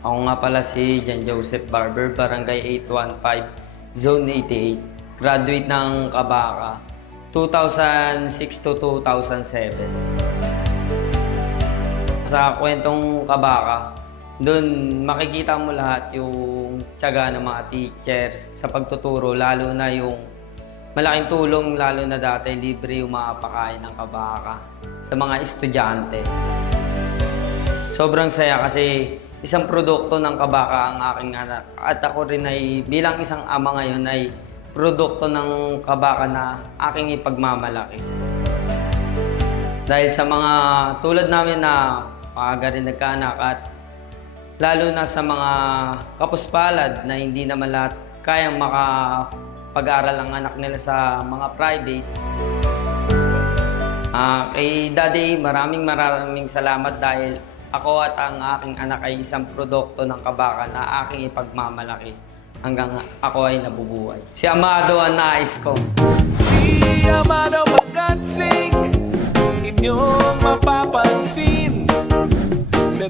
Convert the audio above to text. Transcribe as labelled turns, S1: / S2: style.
S1: Ako nga pala si Jan Joseph Barber, Barangay 815, Zone 88. Graduate ng Kabaka, 2006 to 2007. Sa kwentong Kabaka, doon makikita mo lahat yung tiyaga ng mga teacher sa pagtuturo, lalo na yung malaking tulong, lalo na dati libre yung mga pakain ng Kabaka sa mga estudyante. Sobrang saya kasi isang produkto ng kabaka ang aking anak. At ako rin ay bilang isang ama ngayon ay produkto ng kabaka na aking ipagmamalaki. Dahil sa mga tulad namin na maaga rin nagkaanak at lalo na sa mga kapuspalad na hindi naman lahat kayang makapag-aral ang anak nila sa mga private. Ah, kay Daddy, maraming maraming salamat dahil ako at ang aking anak ay isang produkto ng kabaka na aking ipagmamalaki hanggang ako ay nabubuhay. Si Amado ang nais ko.
S2: Si Amado Magatsing Inyong mapapansin to